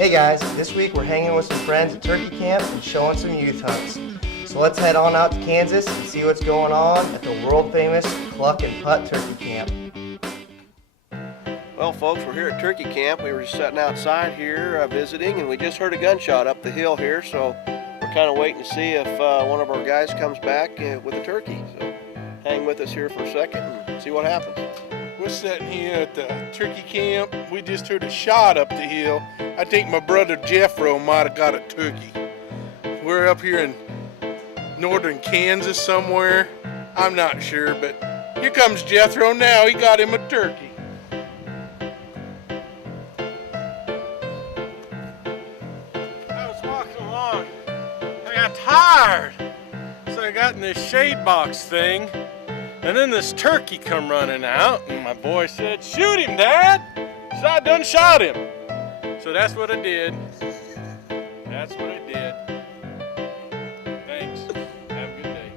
Hey guys, this week we're hanging with some friends at turkey camp and showing some youth hunts. So let's head on out to Kansas and see what's going on at the world famous Cluck and Putt Turkey Camp. Well folks, we're here at turkey camp. We were just sitting outside here visiting, and we just heard a gunshot up the hill here, so we're kind of waiting to see if one of our guys comes back with a turkey. So hang with us here for a second and see what happens. We're sitting here at the turkey camp. We just heard a shot up the hill. I think my brother Jethro might have got a turkey. We're up here in northern Kansas somewhere. I'm not sure, but here comes Jethro now. He got him a turkey. I was walking along. I got tired. So I got in this shade box thing. And then this turkey come running out, and my boy said, "Shoot him, Dad!" So I done shot him. So that's what I did. That's what I did. Thanks. Have a good day.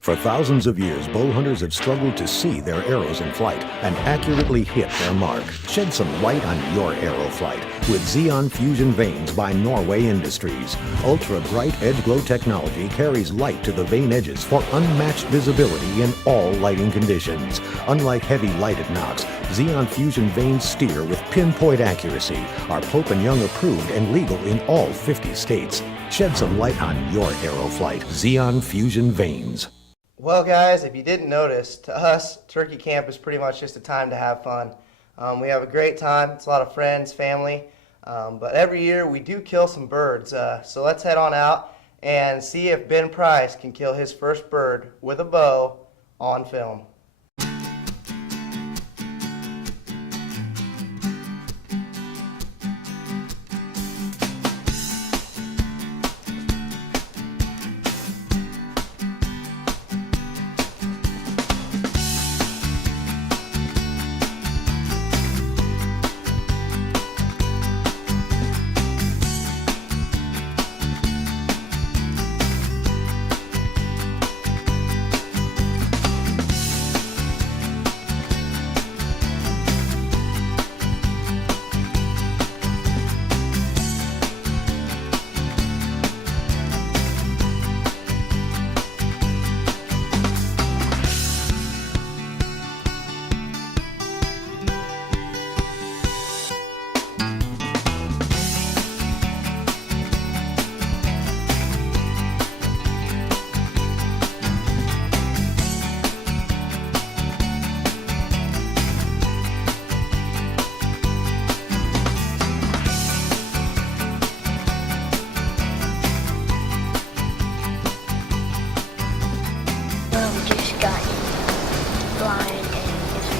For thousands of years, bow hunters have struggled to see their arrows in flight and accurately hit their mark. Shed some light on your arrow flight with Xeon Fusion Vanes by Norway Industries. Ultra-bright edge glow technology carries light to the vane edges for unmatched visibility in all lighting conditions. Unlike heavy light at Knox, Xeon Fusion Vanes steer with pinpoint accuracy, are Pope & Young approved and legal in all 50 states. Shed some light on your arrow flight. Xeon Fusion Vanes. Well guys, if you didn't notice, to us, turkey camp is pretty much just a time to have fun. We have a great time. It's a lot of friends, family, but every year we do kill some birds. So let's head on out and see if Ben Price can kill his first bird with a bow on film.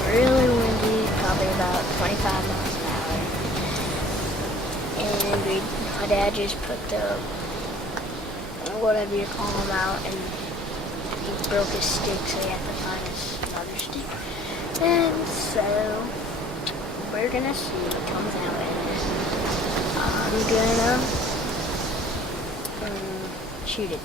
Really windy, probably about 25 miles an hour. And my dad just put the, whatever you call them, out, and he broke his stick, so he had to find his other stick. And so, we're gonna see what comes out, and I'm gonna shoot it.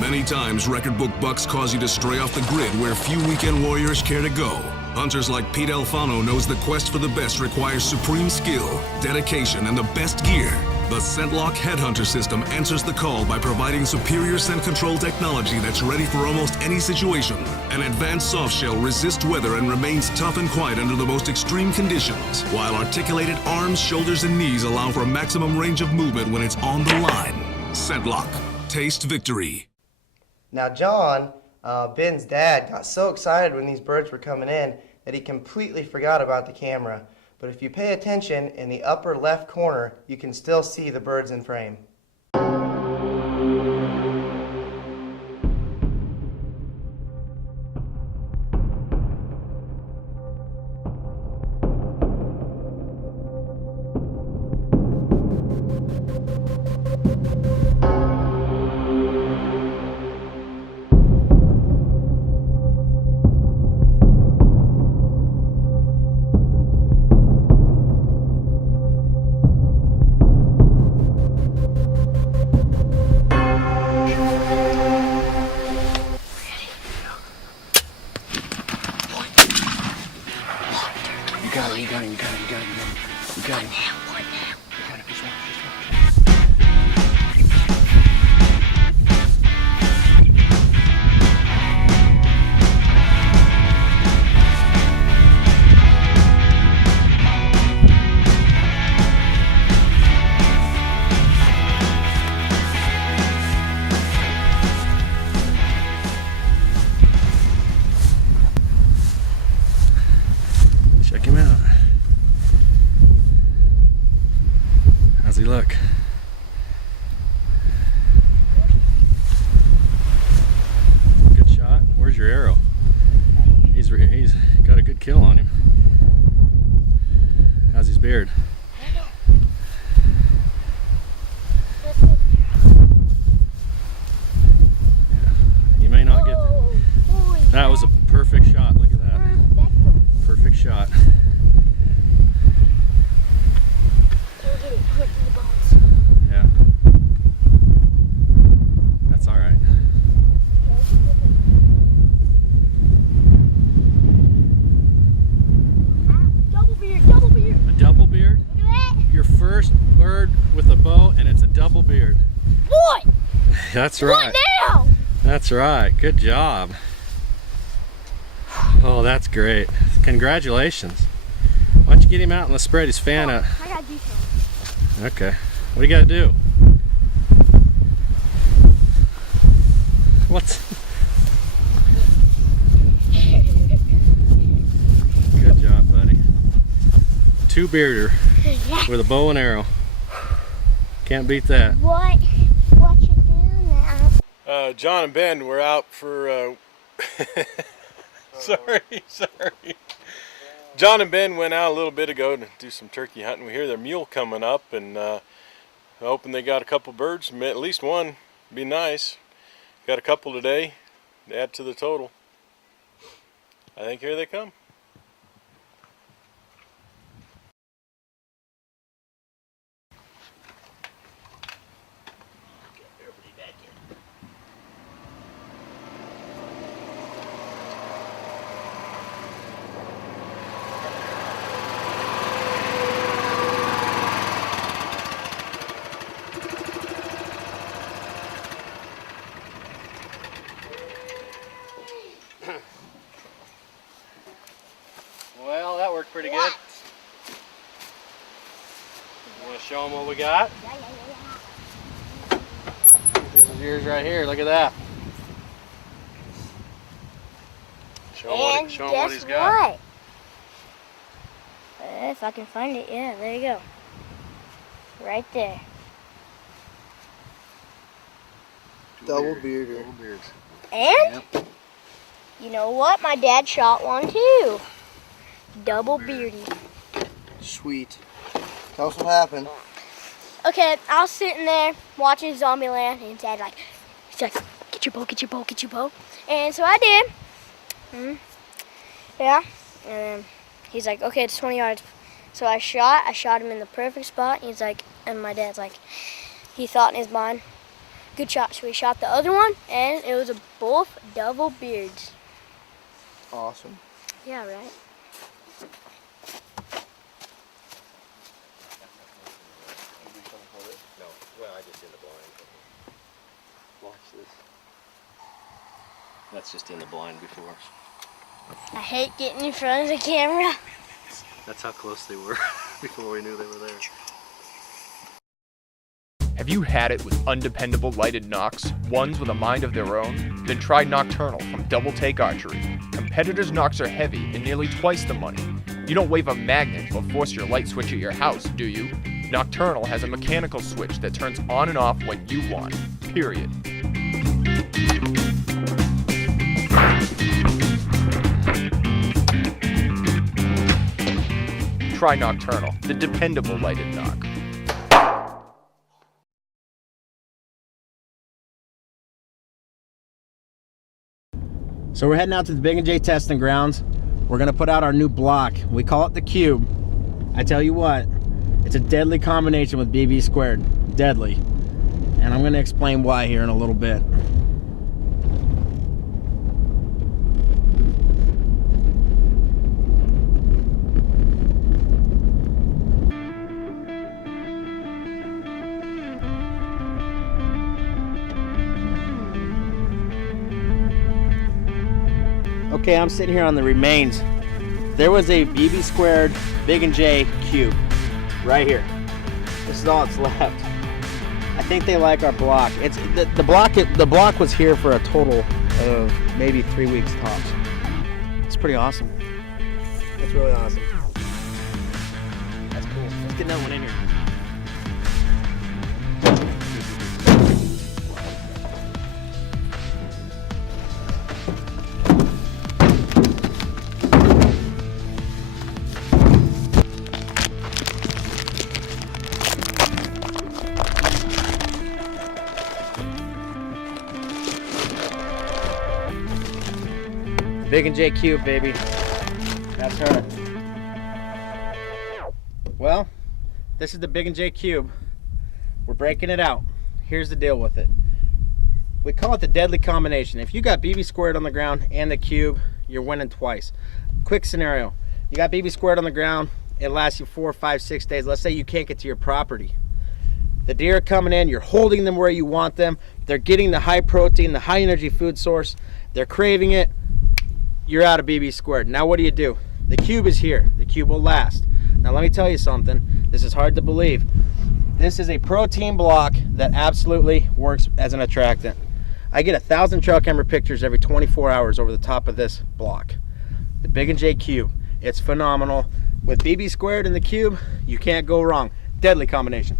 Many times, record book bucks cause you to stray off the grid where few weekend warriors care to go. Hunters like Pete Alfano knows the quest for the best requires supreme skill, dedication, and the best gear. The ScentLock Headhunter system answers the call by providing superior scent control technology that's ready for almost any situation. An advanced softshell resists weather and remains tough and quiet under the most extreme conditions, while articulated arms, shoulders, and knees allow for maximum range of movement when it's on the line. ScentLock. Taste victory. Now John, Ben's dad, got so excited when these birds were coming in that he completely forgot about the camera. But if you pay attention, in the upper left corner, you can still see the birds in frame. Check him out. How's he look? Good shot. Where's your arrow? He's got a good kill on him. How's his beard? You may not get. That was a perfect shot. Look at that. Perfect shot. Yeah. That's all right. Double beard, double beard. A double beard? Look at that. Your first bird with a bow, and it's a double beard. What? That's right. What now? That's right. Good job. Oh, that's great. Congratulations. Why don't you get him out and let's spread his fan out. I gotta do something. Okay. What do you got to do? What's... Good job, buddy. Two-bearder with a bow and arrow. Can't beat that. What you doing now? John and Ben were out for... Sorry. John and Ben went out a little bit ago to do some turkey hunting. We hear their mule coming up, and hoping they got a couple birds, at least one. Be nice. Got a couple today to add to the total. I think here they come. Well, that worked pretty good. You want to show them what we got? This is yours right here. Look at that. Show him what he's got. What? If I can find it, yeah, there you go. Right there. Double bearder. Double beards. And Yep. you know what? My dad shot one too. Double beardy. Sweet. Tell us what happened. Okay, I was sitting there watching Zombieland, and Dad he's like, get your bow, get your bow, get your bow. And so I did. Yeah. And then he's like, okay, it's 20 yards. So I shot him in the perfect spot. He's like, and my dad's like, he thought in his mind, good shot. So we shot the other one, and it was both double beards. Awesome. Yeah, right. That's just in the blind before. I hate getting in front of the camera. That's how close they were before we knew they were there. Have you had it with undependable lighted nocks, ones with a mind of their own? Then try Nocturnal from Double Take Archery. Competitors' nocks are heavy and nearly twice the money. You don't wave a magnet or force your light switch at your house, do you? Nocturnal has a mechanical switch that turns on and off when you want. Period. Try Nocturnal, the dependable lighted knock. So we're heading out to the Big and J testing grounds. We're gonna put out our new block. We call it the Cube. I tell you what, it's a deadly combination with BB squared. Deadly. And I'm gonna explain why here in a little bit. Okay, I'm sitting here on the remains. There was a BB squared Big and J Cube right here. This is all that's left. I think they like our block. It's the block was here for a total of maybe 3 weeks tops. It's pretty awesome. That's really awesome. That's cool. Let's get that one in here. Big and J Cube, baby. That's her. Well, this is the Big and J Cube. We're breaking it out. Here's the deal with it. We call it the deadly combination. If you got BB squared on the ground and the Cube, you're winning twice. Quick scenario. You got BB squared on the ground, it lasts you 4, 5, 6 days. Let's say you can't get to your property. The deer are coming in, you're holding them where you want them. They're getting the high protein, the high energy food source. They're craving it. You're out of BB squared. Now what do? The Cube is here. The Cube will last. Now let me tell you something. This is hard to believe. This is a protein block that absolutely works as an attractant. I get 1,000 trail camera pictures every 24 hours over the top of this block. The Big and J Cube. It's phenomenal. With BB squared and the Cube, you can't go wrong. Deadly combination.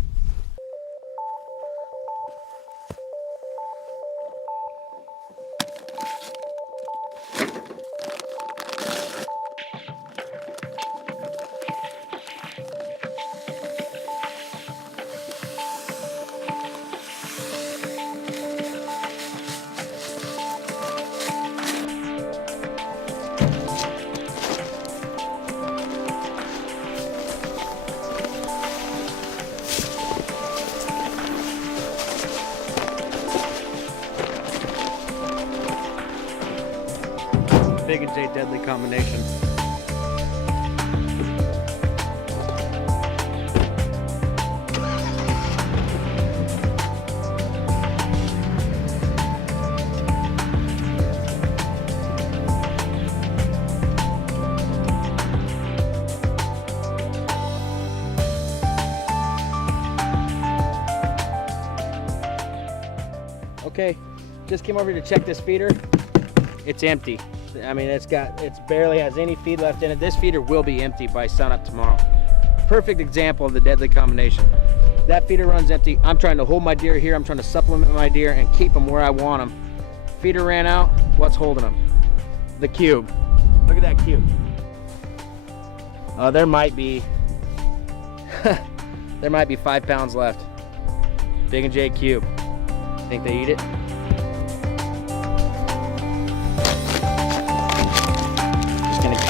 Big and J deadly combination. Okay, just came over to check this feeder. It's empty. I mean, it barely has any feed left in it. This feeder will be empty by sunup tomorrow. Perfect example of the deadly combination. That feeder runs empty. I'm trying to hold my deer here. I'm trying to supplement my deer and keep them where I want them. Feeder ran out. What's holding them? The Cube. Look at that Cube. There might be there might be 5 pounds left. Big and J Cube. Think they eat it?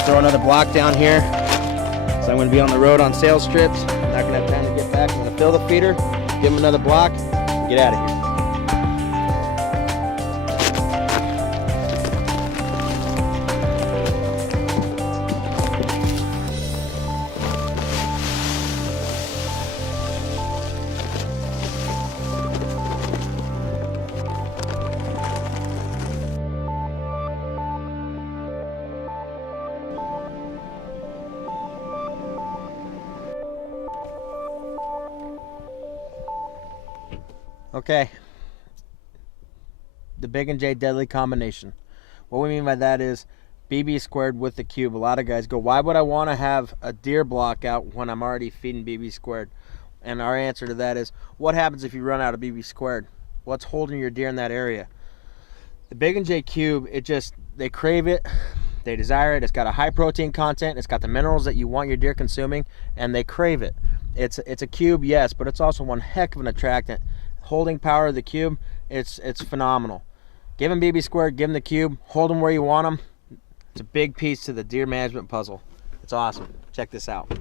Throw another block down here. So I'm going to be on the road on sales trips. I'm not going to have time to get back. I'm going to fill the feeder, give them another block, and get out of here. Okay. The Big and J deadly combination. What we mean by that is BB squared with the cube. A lot of guys go, why would I want to have a deer block out when I'm already feeding BB squared? And our answer to that is, what happens if you run out of BB squared? What's holding your deer in that area? The Big and J cube, they crave it, they desire it. It's got a high protein content. It's got the minerals that you want your deer consuming, and they crave it. It's a cube, yes, but it's also one heck of an attractant. Holding power of the cube, it's phenomenal. Give them BB squared, give them the cube, hold them where you want them. It's a big piece to the deer management puzzle. It's awesome. Check this out.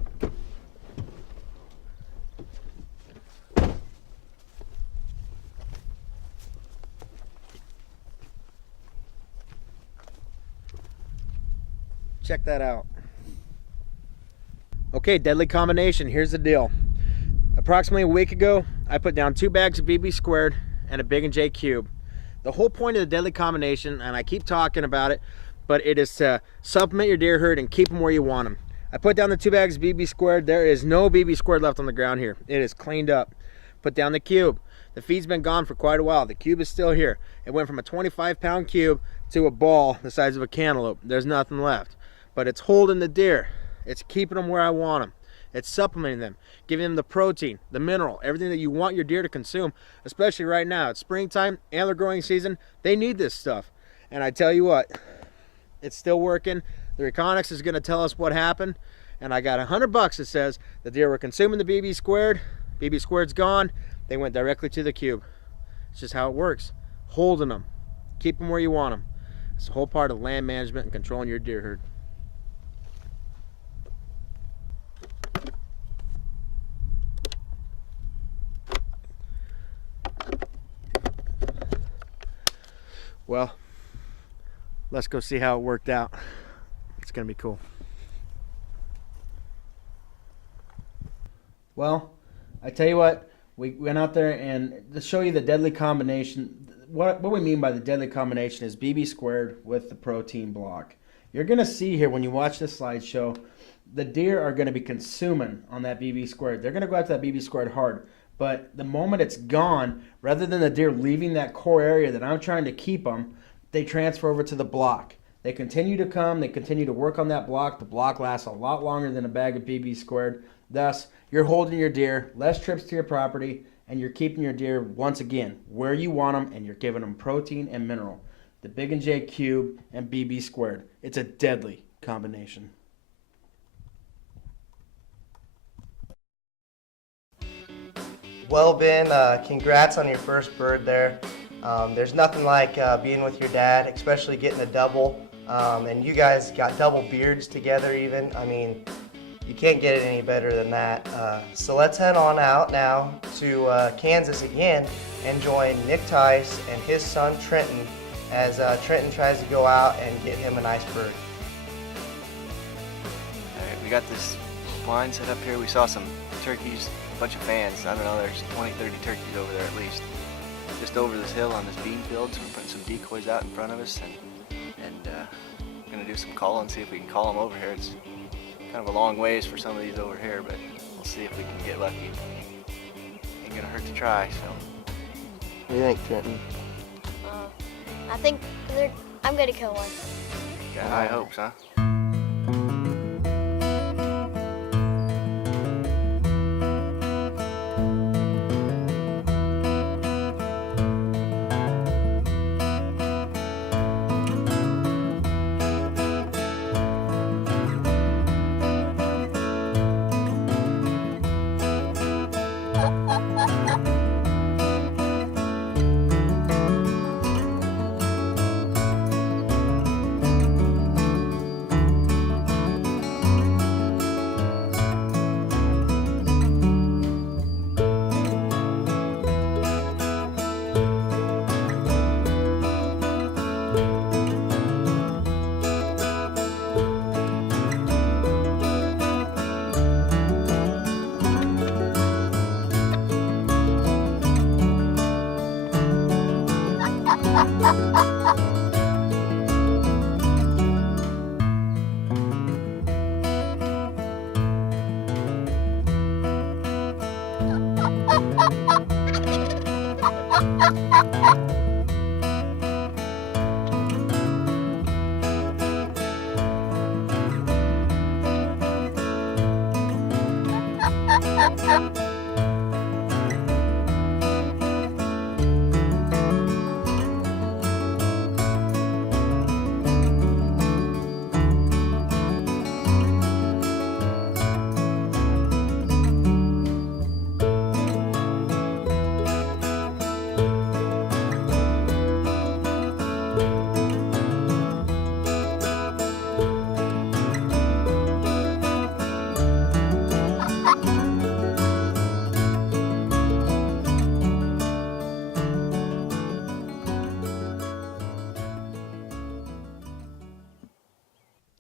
Check that out. Okay, deadly combination. Here's the deal. Approximately a week ago, I put down 2 bags of BB squared and a Big and J cube. The whole point of the deadly combination, and I keep talking about it, but it is to supplement your deer herd and keep them where you want them. I put down the 2 bags of BB squared. There is no BB squared left on the ground here. It is cleaned up. Put down the cube. The feed's been gone for quite a while. The cube is still here. It went from a 25-pound cube to a ball the size of a cantaloupe. There's nothing left. But it's holding the deer. It's keeping them where I want them. It's supplementing them, giving them the protein, the mineral, everything that you want your deer to consume, especially right now. It's springtime, antler growing season. They need this stuff. And I tell you what, it's still working. The Reconyx is going to tell us what happened. And I got $100 that says the deer were consuming the BB squared. BB squared's gone. They went directly to the cube. It's just how it works. Holding them. Keep them where you want them. It's the whole part of land management and controlling your deer herd. Well, let's go see how it worked out. It's gonna be cool. Well, I tell you what, we went out there and to show you the deadly combination. What we mean by the deadly combination is BB squared with the protein block. You're gonna see here when you watch this slideshow, the deer are gonna be consuming on that BB squared. They're gonna go after that BB squared hard. But the moment it's gone, rather than the deer leaving that core area that I'm trying to keep them, they transfer over to the block. They continue to come, they continue to work on that block. The block lasts a lot longer than a bag of BB squared. Thus, you're holding your deer, less trips to your property, and you're keeping your deer, once again, where you want them, and you're giving them protein and mineral. The Big and J cube and BB squared. It's a deadly combination. Well, Ben, congrats on your first bird there. There's nothing like being with your dad, especially getting a double. And you guys got double beards together even. I mean, you can't get it any better than that. So let's head on out now to Kansas again and join Nick Tice and his son Trenton as Trenton tries to go out and get him a nice bird. All right, we got this blind set up here. We saw some turkeys, a bunch of fans. I don't know, there's 20, 30 turkeys over there at least. Just over this hill on this bean field, so we're putting some decoys out in front of us and gonna do some calling, see if we can call them over here. It's kind of a long ways for some of these over here, but we'll see if we can get lucky. Ain't gonna hurt to try, so. What do you think, Trenton? I think I'm gonna kill one. Got high hopes, huh?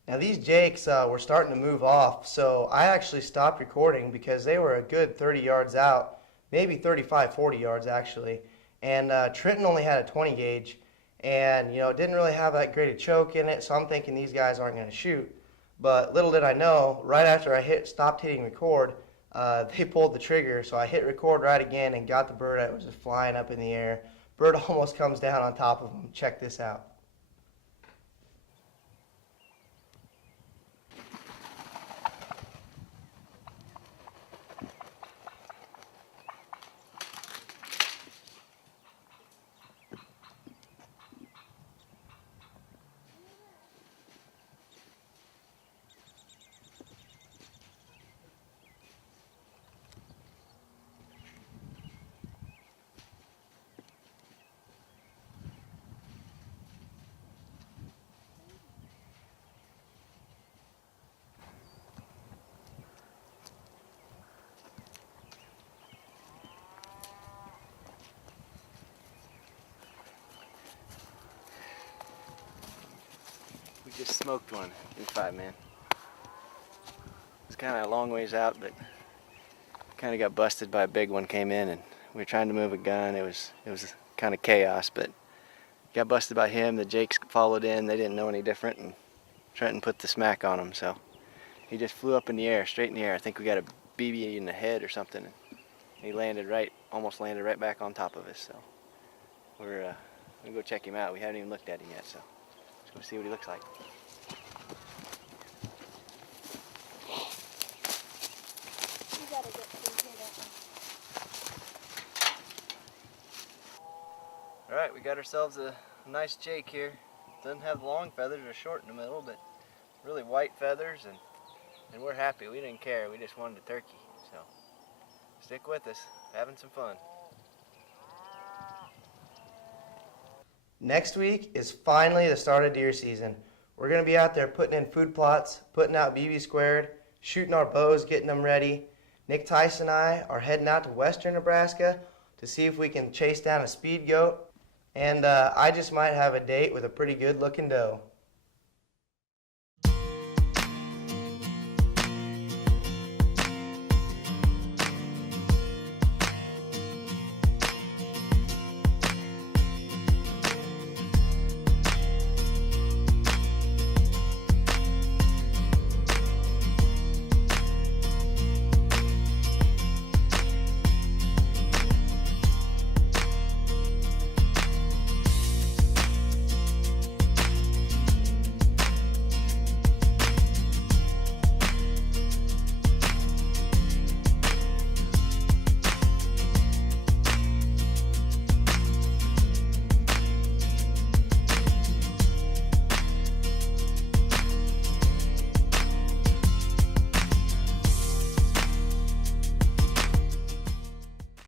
Now these jakes were starting to move off, so I actually stopped recording because they were a good 30 yards out, maybe 35, 40 yards actually. And Trenton only had a 20 gauge, and you know, it didn't really have that great a choke in it, so I'm thinking these guys aren't going to shoot. But little did I know, right after I stopped hitting record, they pulled the trigger, so I hit record right again and got the bird that was just flying up in the air. Bird almost comes down on top of him. Check this out. We just smoked one in 5 man. It's kind of a long ways out, but kind of got busted by a big one. Came in and we were trying to move a gun. It was kind of chaos, but got busted by him. The jakes followed in. They didn't know any different, and Trenton put the smack on him. So he just flew up in the air, straight in the air. I think we got a BB in the head or something. And he almost landed right back on top of us. So we're gonna go check him out. We haven't even looked at him yet, so let's go see what he looks like. Alright, we got ourselves a nice jake here. Doesn't have long feathers, or short in the middle, but really white feathers, and we're happy. We didn't care, we just wanted a turkey. So stick with us, having some fun. Next week is finally the start of deer season. We're going to be out there putting in food plots, putting out BB squared, shooting our bows, getting them ready. Nick Tyson and I are heading out to western Nebraska to see if we can chase down a speed goat. And I just might have a date with a pretty good looking doe.